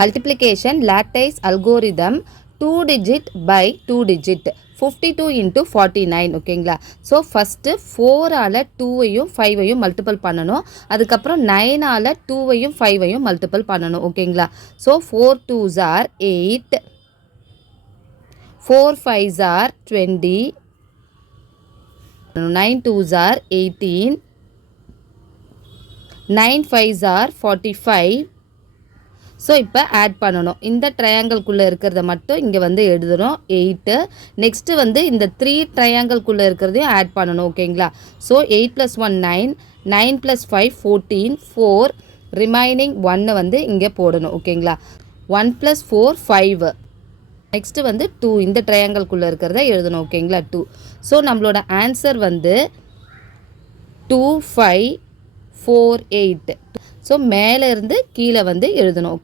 Multiplication lattice algorithm 2 digit by 2 digit 52 into 49 ஓகேங்களா. So first 4ஆல் 2ஐயும் 5ஐயும் multiple பண்ணணும். அதுக்கப்புறம் 9ஆல் 2ஐயும் 5ஐயும் multiple பண்ணணும் ஓகேங்களா. So 4 2s are 8, 4 5s are 20, 9 2s are 18, 9 5s are 45. So இப்போ add பண்ணணும். இந்த ட்ரையாங்கிள்குள்ளே இருக்கிறத மட்டும் இங்கே வந்து எழுதணும் 8. நெக்ஸ்ட்டு வந்து இந்த 3 ட்ரையாங்கிள்குள்ளே இருக்கிறதையும் ஆட் பண்ணணும் ஓகேங்களா. ஸோ 8 + 1 9, 9 + 5 14, 4 ரிமைனிங் 1 வந்து இங்கே போடணும் ஓகேங்களா. 1 + 4 5. நெக்ஸ்ட்டு வந்து 2 இந்த ட்ரையாங்கிள்குள்ளே இருக்கிறத எழுதணும் ஓகேங்களா 2. ஸோ நம்மளோட ஆன்சர் வந்து 2 5 4 8. ஸோ மேலே இருந்து கீழே வந்து எழுதணும்.